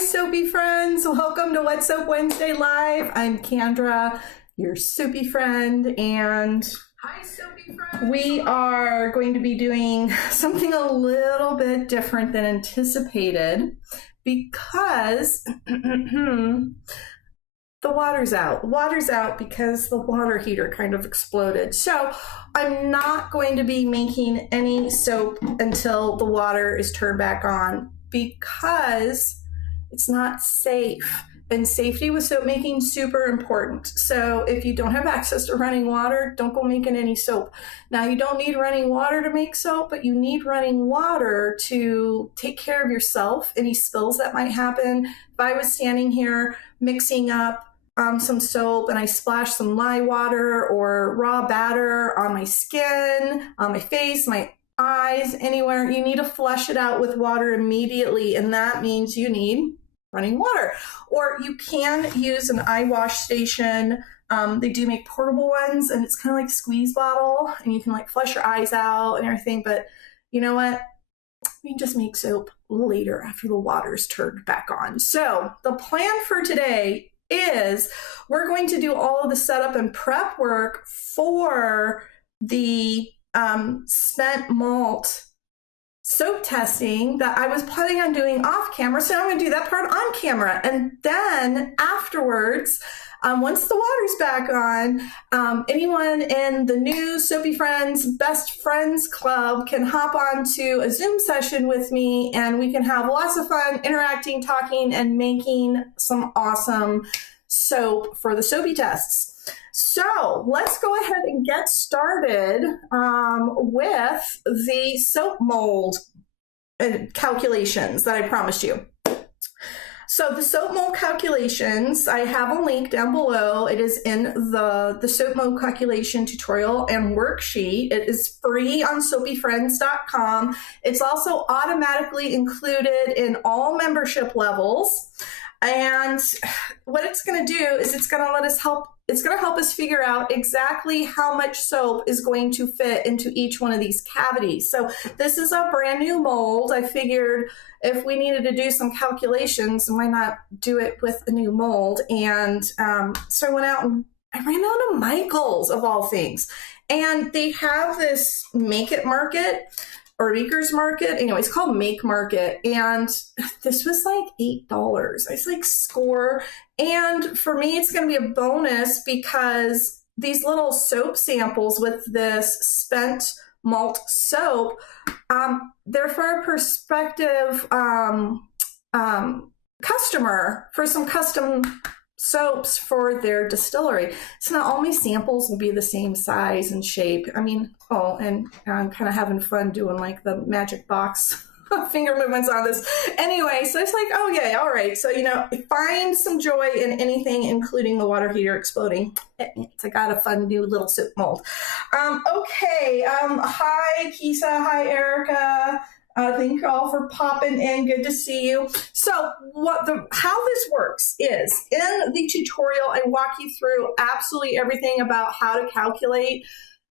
soapy friends. Welcome to What Soap Wednesday Live. I'm Kendra, your soapy friend, and hi soapy friends. We are going to be doing something a little bit different than anticipated because the water's out. The water's out because the water heater kind of exploded. So I'm not going to be making any soap until the water is turned back on because it's not safe. And safety with soap making is super important. So if you don't have access to running water, don't go making any soap. Now, you don't need running water to make soap, but you need running water to take care of yourself, any spills that might happen. If I was standing here mixing up some soap and I splash some lye water or raw batter on my skin, on my face, my eyes, anywhere, you need to flush it out with water immediately. And that means you need running water. Or you can use an eye wash station. They do make portable ones, and it's kind of like a squeeze bottle, and you can like flush your eyes out and everything. But you know what? We can just make soap later after the water's turned back on. So the plan for today is we're going to do all of the setup and prep work for the spent malt soap testing that I was planning on doing off camera. So I'm going to do that part on camera. And then afterwards, once the water's back on, anyone in the new Soapy Friends Best Friends Club can hop onto a Zoom session with me, and we can have lots of fun interacting, talking, and making some awesome soap for the soapy tests. So let's go ahead and get started with the soap mold calculations that I promised you. So the soap mold calculations, I have a link down below. It is in the soap mold calculation tutorial and worksheet. It is free on soapyfriends.com. It's also automatically included in all membership levels. And what it's going to do is it's going to help us figure out exactly how much soap is going to fit into each one of these cavities. So this is a brand new mold. I figured if we needed to do some calculations, why not do it with a new mold? And so I went out and I ran out of Michael's, of all things. And they have this Make It Market or Maker's Market. Anyway, it's called Make Market. And this was like $8. I was like, score. And for me, it's going to be a bonus because these little soap samples with this spent malt soap, they're for a prospective customer for some custom soaps for their distillery. So not all my samples will be the same size and shape. I mean, and I'm kind of having fun doing like the magic box finger movements on this. Anyway, so it's like, oh yeah, all right. So, find some joy in anything, including the water heater exploding. I got a fun new little soap mold. Okay. Hi, Kisa. Hi, Erica. Thank you all for popping in. Good to see you. So how this works is in the tutorial, I walk you through absolutely everything about how to calculate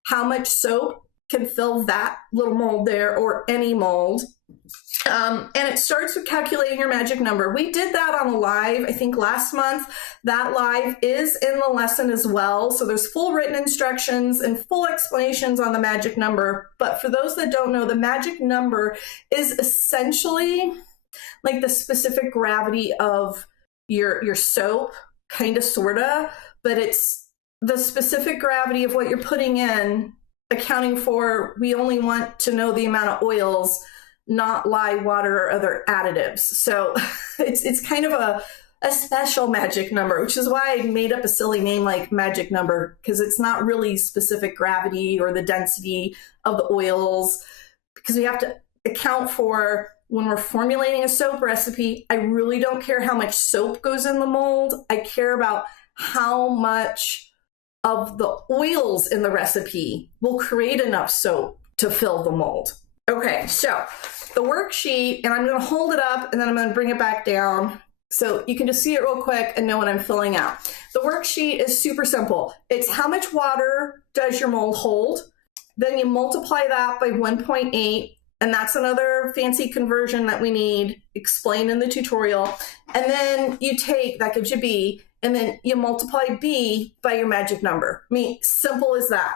how much soap can fill that little mold there or any mold. And it starts with calculating your magic number. We did that on a live, I think last month. That live is in the lesson as well. So there's full written instructions and full explanations on the magic number. But for those that don't know, the magic number is essentially like the specific gravity of your soap, kind of, sort of, but it's the specific gravity of what you're putting in, accounting for, we only want to know the amount of oils, not lye, water, or other additives. So it's kind of a special magic number, which is why I made up a silly name like magic number, because it's not really specific gravity or the density of the oils, because we have to account for when we're formulating a soap recipe. I really don't care how much soap goes in the mold. I care about how much of the oils in the recipe will create enough soap to fill the mold. Okay, so the worksheet, and I'm going to hold it up and then I'm going to bring it back down so you can just see it real quick and know what I'm filling out. The worksheet is super simple. It's how much water does your mold hold? Then you multiply that by 1.8 And that's another fancy conversion that we need explained in the tutorial. And then you take, that gives you B, and then you multiply B by your magic number. I mean, simple as that.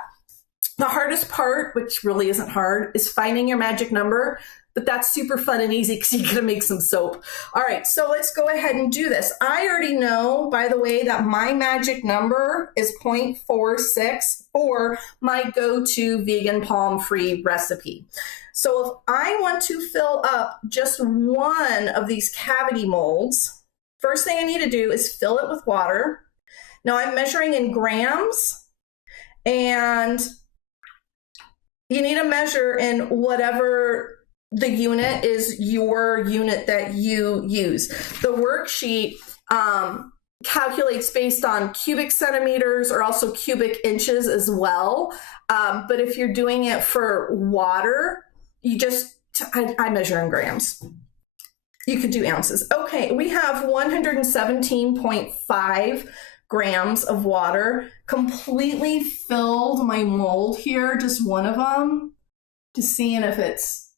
The hardest part, which really isn't hard, is finding your magic number, but that's super fun and easy because you're gonna make some soap. All right, so let's go ahead and do this. I already know, by the way, that my magic number is 0.46 for my go-to vegan palm-free recipe. So if I want to fill up just one of these cavity molds, first thing I need to do is fill it with water. Now I'm measuring in grams, and you need to measure in whatever the unit is, your unit that you use. The worksheet calculates based on cubic centimeters or also cubic inches as well. But if you're doing it for water, you just, I measure in grams. You could do ounces. Okay, we have 117.5 grams of water, completely filled my mold here, just one of them, just seeing if it's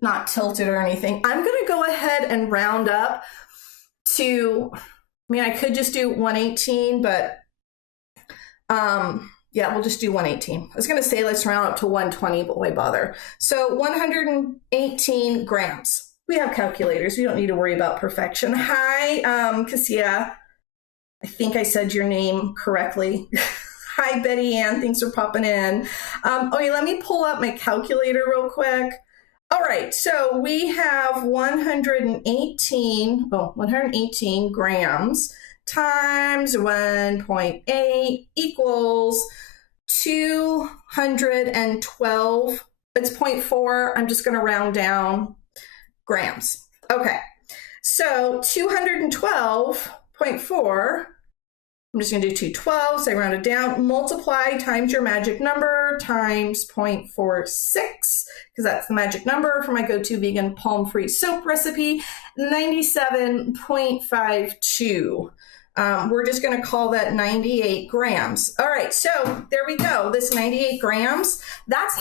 not tilted or anything. I'm gonna go ahead and round up to, I mean, I could just do 118, but yeah, we'll just do 118. I was gonna say let's round up to 120, but why bother? So 118 grams. We have calculators, we don't need to worry about perfection. Hi, Cassia. I think I said your name correctly. Hi, Betty Ann, thanks for popping in. Okay, let me pull up my calculator real quick. All right, so we have 118 grams times 1.8 equals 212. It's 0.4. I'm just going to round down grams. Okay, so 212.4. I'm just going to do 212, so I round it down, multiply times your magic number times 0.46, because that's the magic number for my go-to vegan palm-free soap recipe, 97.52. We're just going to call that 98 grams. All right, so there we go. This 98 grams, that's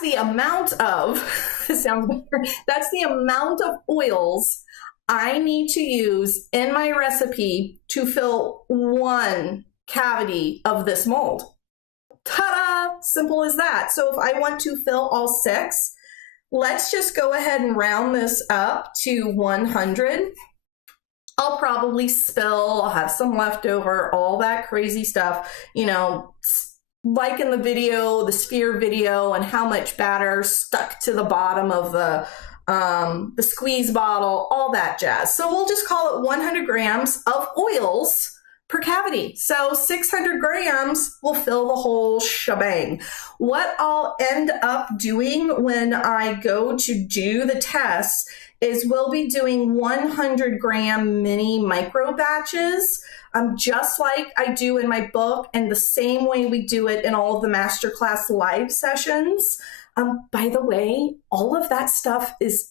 the amount of, it sounds better, that's the amount of oils I need to use in my recipe to fill one cavity of this mold. Ta-da! Simple as that. So if I want to fill all 6, let's just go ahead and round this up to 100. I'll probably spill, I'll have some leftover, all that crazy stuff, you know, like in the video, the sphere video, and how much batter stuck to the bottom of the squeeze bottle, all that jazz. So we'll just call it 100 grams of oils per cavity. So 600 grams will fill the whole shebang. What I'll end up doing when I go to do the test is we'll be doing 100 gram mini micro batches, just like I do in my book and the same way we do it in all of the masterclass live sessions. By the way, all of that stuff is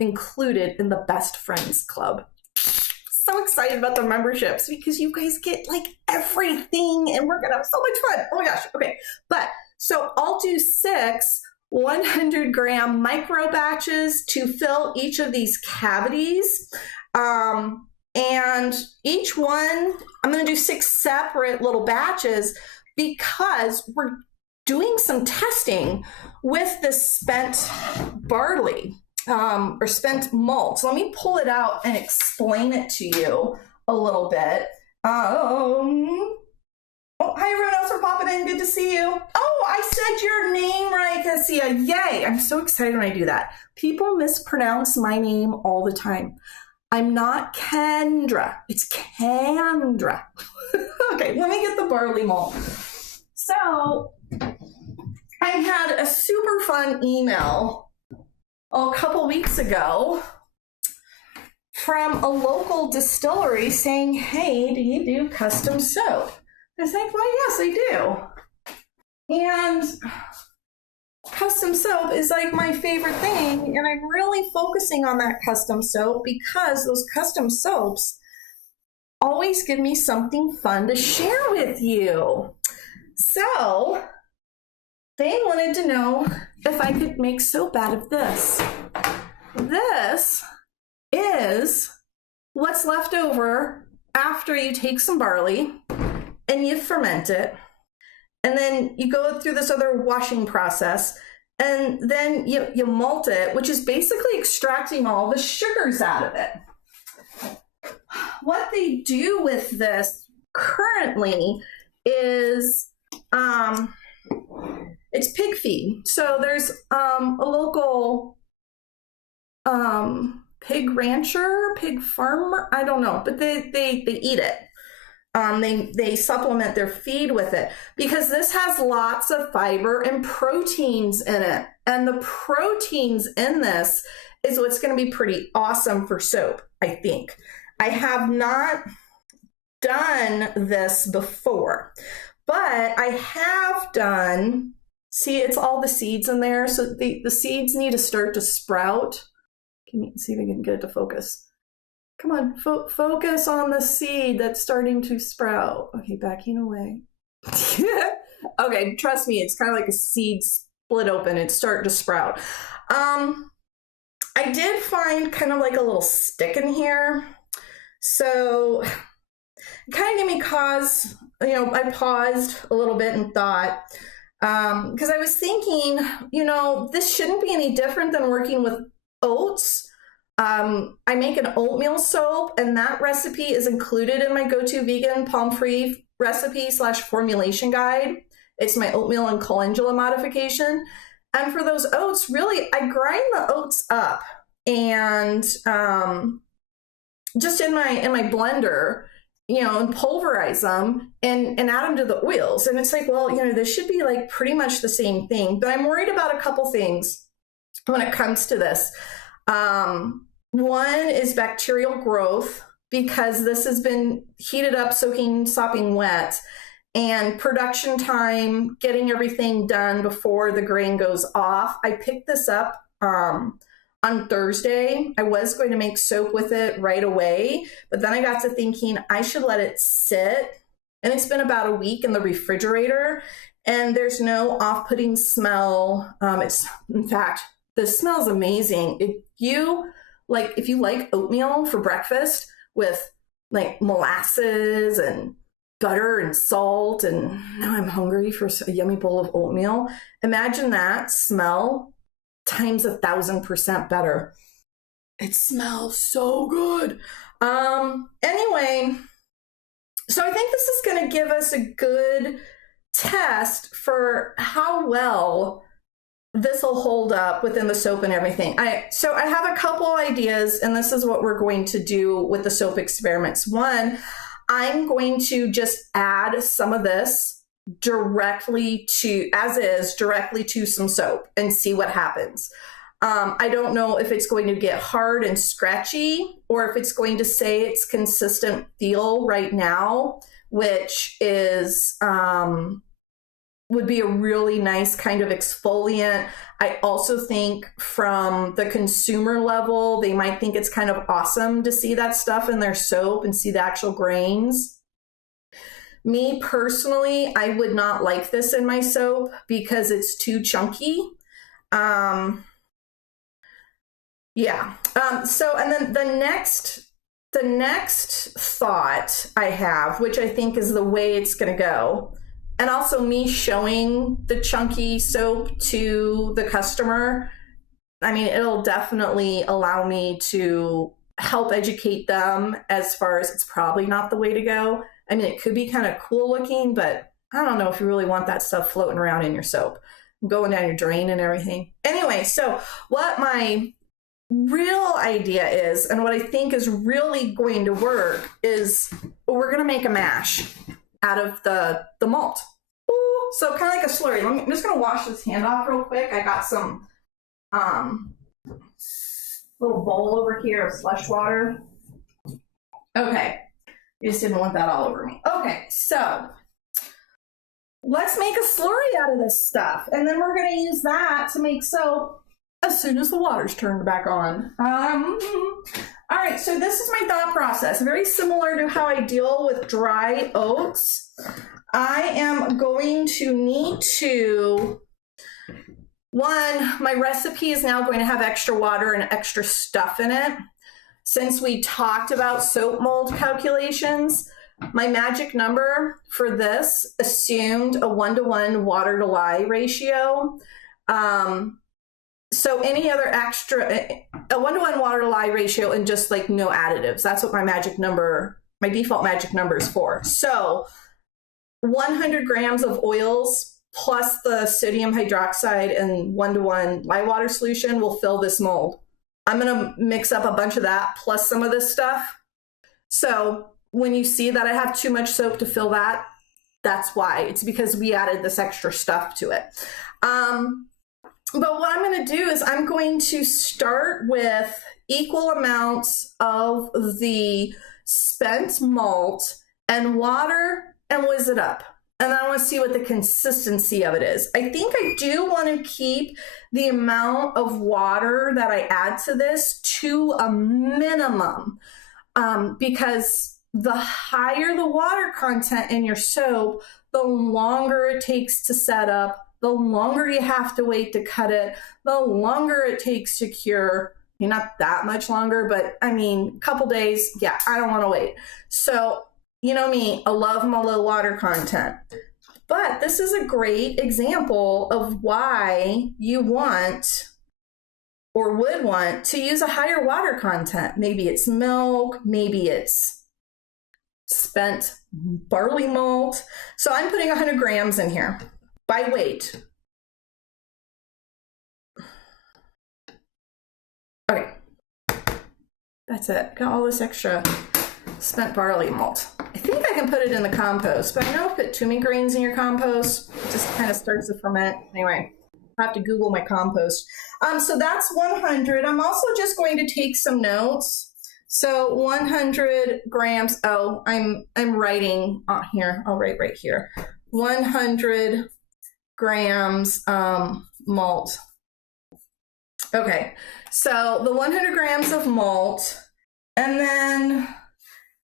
included in the Best Friends Club. So excited about the memberships because you guys get like everything and we're gonna have so much fun. Oh my gosh, okay. But so I'll do 6 100 gram micro batches to fill each of these cavities. And each one, I'm gonna do 6 separate little batches because we're doing some testing with the spent barley or spent malt. So let me pull it out and explain it to you a little bit. Oh, hi everyone else for popping in. Good to see you. Oh, I said your name right, Cassia. Yay. I'm so excited when I do that. People mispronounce my name all the time. I'm not Kendra. It's Kendra. Okay, let me get the barley malt. So I had a super fun email a couple weeks ago from a local distillery saying, hey, do you do custom soap? I was like, well, yes, I do. And custom soap is like my favorite thing, and I'm really focusing on that custom soap because those custom soaps always give me something fun to share with you. So they wanted to know if I could make soap out of this. This is what's left over after you take some barley and you ferment it. And then you go through this other washing process, and then you malt it, which is basically extracting all the sugars out of it. What they do with this currently is it's pig feed. So there's a local pig rancher, pig farmer, I don't know, but they eat it. They supplement their feed with it because this has lots of fiber and proteins in it. And the proteins in this is what's going to be pretty awesome for soap, I think. I have not done this before, but I have done, see, it's all the seeds in there. So the seeds need to start to sprout. Can you see if I can get it to focus? Come on, focus on the seed that's starting to sprout. Okay, backing away. Okay, trust me, it's kind of like a seed split open. It's starting to sprout. I did find kind of like a little stick in here. So it kind of gave me cause, I paused a little bit and thought, because I was thinking, this shouldn't be any different than working with oats. I make an oatmeal soap, and that recipe is included in my go-to vegan palm-free recipe / formulation guide. It's my oatmeal and calendula modification. And for those oats, really, I grind the oats up and just in my blender, and pulverize them and add them to the oils. And it's like, well, this should be like pretty much the same thing. But I'm worried about a couple things when it comes to this. One is bacterial growth, because this has been heated up, sopping wet, and production time, getting everything done before the grain goes off. I picked this up on Thursday. I was going to make soap with it right away, but then I got to thinking I should let it sit. And it's been about a week in the refrigerator, and there's no off-putting smell. In fact, the smell's amazing. If you like oatmeal for breakfast with like molasses and butter and salt, and now I'm hungry for a yummy bowl of oatmeal. Imagine that smell times 1,000% better. It smells so good. Anyway, so I think this is going to give us a good test for how well this will hold up within the soap and everything. So I have a couple ideas, and this is what we're going to do with the soap experiments. One, I'm going to just add some of this directly to some soap and see what happens. I don't know if it's going to get hard and scratchy, or if it's going to say its consistent feel right now, which is would be a really nice kind of exfoliant. I also think from the consumer level, they might think it's kind of awesome to see that stuff in their soap and see the actual grains. Me personally, I would not like this in my soap because it's too chunky. So, and then the next thought I have, which I think is the way it's going to go, and also me showing the chunky soap to the customer, I mean, it'll definitely allow me to help educate them as far as it's probably not the way to go. I mean, it could be kind of cool looking, but I don't know if you really want that stuff floating around in your soap, going down your drain and everything. Anyway, so what my real idea is, and what I think is really going to work, is we're going to make a mash out of the malt. Ooh, so kind of like a slurry. I'm just going to wash this hand off real quick. I got some little bowl over here of slush water. Okay. You just didn't want that all over me. Okay, so let's make a slurry out of this stuff. And then we're going to use that to make soap as soon as the water's turned back on. All right, so this is my thought process. Very similar to how I deal with dry oats. I am going to need to One, my recipe is now going to have extra water and extra stuff in it. Since we talked about soap mold calculations, my magic number for this assumed a 1-to-1 water to lye ratio. So any other extra, a 1-to-1 water to lye ratio and just like no additives. That's what my magic number, my default magic number is for. So 100 grams of oils plus the sodium hydroxide and 1-to-1 lye water solution will fill this mold. I'm gonna mix up a bunch of that plus some of this stuff. So when you see that I have too much soap to fill that, that's why. It's because we added this extra stuff to it. But what I'm going to do is I'm going to start with equal amounts of the spent malt and water and whiz it up. And I want to see what the consistency of it is. I think I do want to keep the amount of water that I add to this to a minimum, because the higher the water content in your soap, the longer it takes to set up, the longer you have to wait to cut it, the longer it takes to cure. I mean, not that much longer, but I mean, a couple days, yeah, I don't want to wait. So, you know me, I love my low water content. But this is a great example of why you want or would want to use a higher water content. Maybe it's milk, maybe it's spent barley malt. So I'm putting 100 grams in here by weight. Okay, that's it. Got all this extra spent barley malt. I think I can put it in the compost, but I know if you put too many grains in your compost, it just kind of starts to ferment. Anyway, I have to Google my compost. So that's 100. I'm also just going to take some notes. So 100 grams. Oh, I'm writing here. I'll write right here. 100 grams malt. Okay, so the 100 grams of malt, and then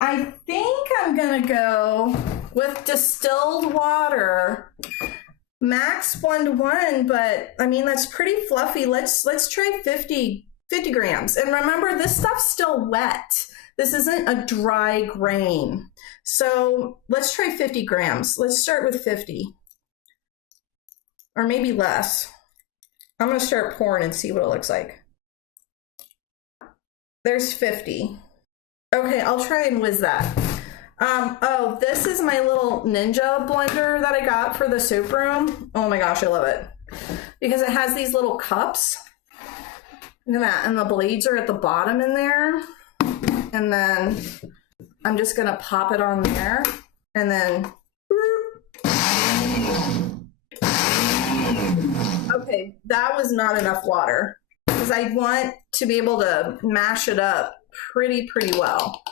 I think I'm gonna go with distilled water, max 1-to-1, but I mean, that's pretty fluffy. Let's try 50 grams. And remember, this stuff's still wet. This isn't a dry grain. So let's try 50 grams. Let's start with 50, or maybe less. I'm gonna start pouring and see what it looks like. There's 50. Okay, I'll try and whiz that. Oh, this is my little Ninja blender that I got for the soap room. Oh my gosh, I love it. Because it has these little cups. Look at that, and the blades are at the bottom in there. And then I'm just gonna pop it on there, and then okay, that was not enough water because I want to be able to mash it up pretty well.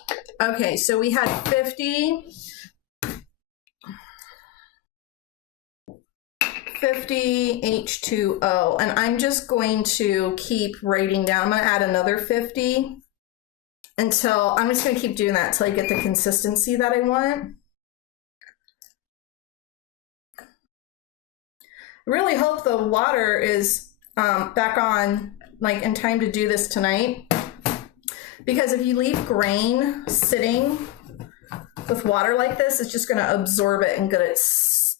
Okay, so we had 50 H2O, and I'm just going to keep writing down. I'm going to add another 50 until, I'm just going to keep doing that until I get the consistency that I want. I really hope the water is back on like in time to do this tonight, because if you leave grain sitting with water like this, it's just going to absorb it and get it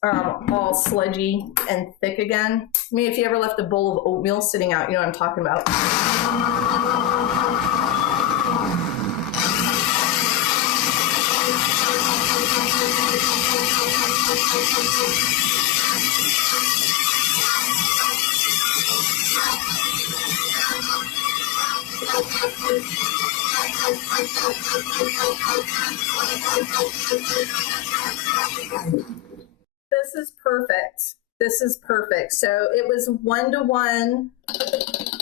all sludgy and thick again. I mean, if you ever left a bowl of oatmeal sitting out, you know what I'm talking about. This is perfect. This is perfect. So it was 1-to-1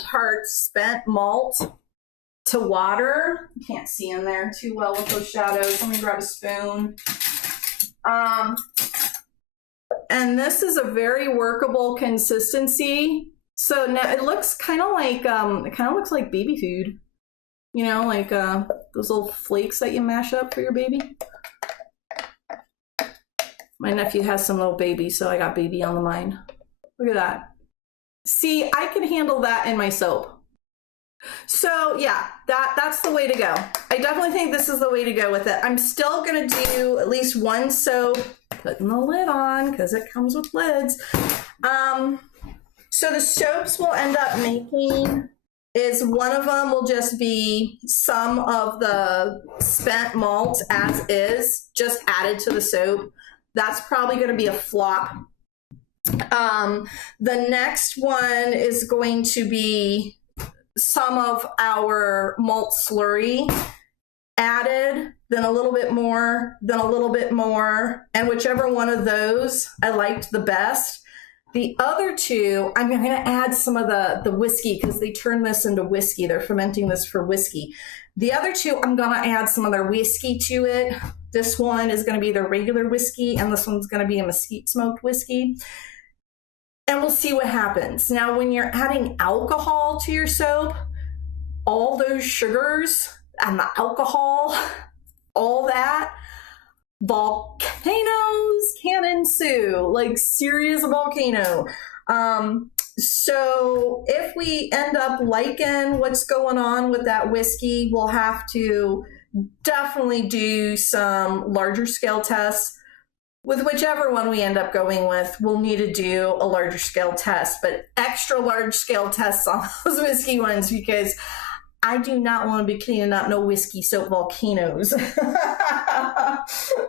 parts spent malt to water. You can't see in there too well with those shadows. Let me grab a spoon. And this is a very workable consistency. So now it looks kind of like it kind of looks like baby food. You know, like those little flakes that you mash up for your baby. My nephew has some little babies, so I got baby on the mind. Look at that. See, I can handle that in my soap. So yeah, that's the way to go. I definitely think this is the way to go with it. I'm still gonna do at least one soap, putting the lid on because it comes with lids. So the soaps we'll end up making is one of them will just be some of the spent malt as is, just added to the soap. That's probably going to be a flop. The next one is going to be some of our malt slurry added, then a little bit more, then a little bit more, and whichever one of those I liked the best. The other two, I'm going to add some of the whiskey because they turn this into whiskey. They're fermenting this for whiskey. The other two, I'm going to add some of their whiskey to it. This one is going to be their regular whiskey, and this one's going to be a mesquite smoked whiskey. And we'll see what happens. Now, when you're adding alcohol to your soap, all those sugars and the alcohol, all that, volcanoes can ensue, like serious volcano. So if we end up liking what's going on with that whiskey, we'll have to definitely do some larger scale tests. With whichever one we end up going with, we'll need to do a larger scale test, but extra large scale tests on those whiskey ones because I do not want to be cleaning up no whiskey soap volcanoes.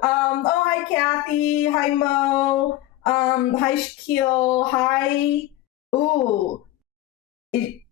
Oh, hi, Kathy. Hi, Mo. Hi, Shaquille. Hi. Ooh.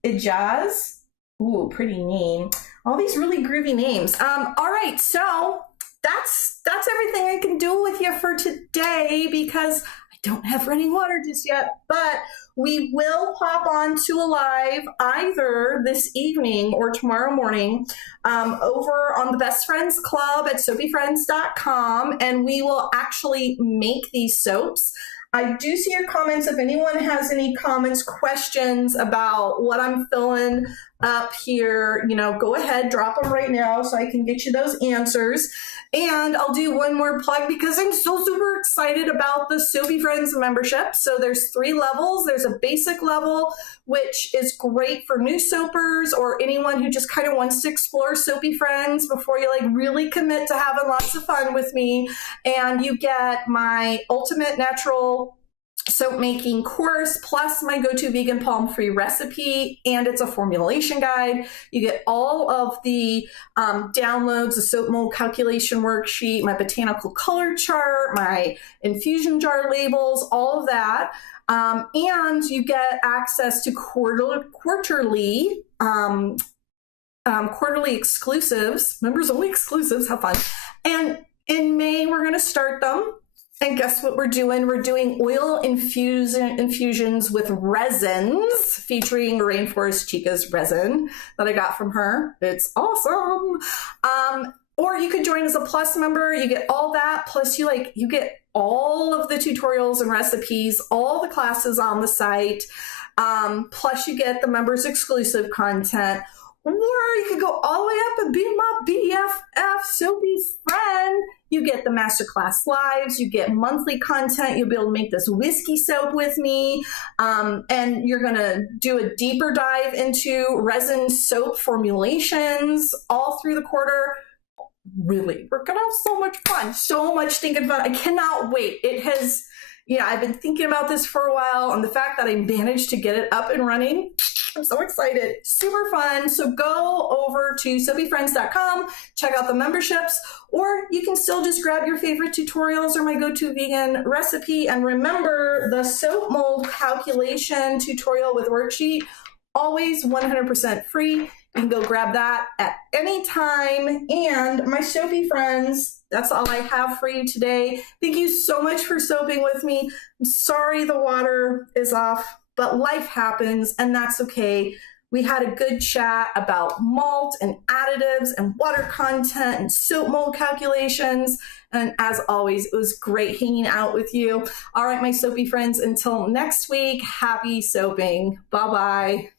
Ijaz. Ooh, pretty name. All these really groovy names. All right, so that's everything I can do with you for today because I don't have running water just yet, but we will hop on to a live either this evening or tomorrow morning over on the Best Friends Club at soapyfriends.com, and we will actually make these soaps. I do see your comments. If anyone has any comments, questions about what I'm filling up here, go ahead, drop them right now so I can get you those answers. And I'll do one more plug because I'm so super excited about the Soapy Friends membership. So there's 3 levels. There's a basic level, which is great for new soapers or anyone who just kind of wants to explore Soapy Friends before you really commit to having lots of fun with me. And you get my ultimate natural soap making course plus my go-to vegan palm-free recipe, and it's a formulation guide. You get all of the downloads, the soap mold calculation worksheet, my botanical color chart, my infusion jar labels, all of that. And you get access to quarterly exclusives, members only exclusives. Have fun. And in May, we're going to start them. And guess what we're doing? We're doing oil infusions with resins featuring Rainforest Chica's resin that I got from her. It's awesome. Or you could join as a plus member. You get all that. Plus you get all of the tutorials and recipes, all the classes on the site. Plus you get the members exclusive content. Or you could go all the way up and be my BFF, Soapy friend. You get the masterclass lives, you get monthly content, you'll be able to make this whiskey soap with me, and you're gonna do a deeper dive into resin soap formulations all through the quarter. Really, we're gonna have so much fun, so much stinking fun. I cannot wait. I've been thinking about this for a while, and the fact that I managed to get it up and running, I'm so excited. Super fun. So go over to soapyfriends.com, check out the memberships, or you can still just grab your favorite tutorials or my go-to vegan recipe. And remember, the soap mold calculation tutorial with worksheet, always 100% free. You can go grab that at any time. And my Soapy friends, that's all I have for you today. Thank you so much for soaping with me. I'm sorry the water is off, but life happens and that's okay. We had a good chat about malt and additives and water content and soap mold calculations. And as always, it was great hanging out with you. All right, my Soapy friends, until next week, happy soaping. Bye-bye.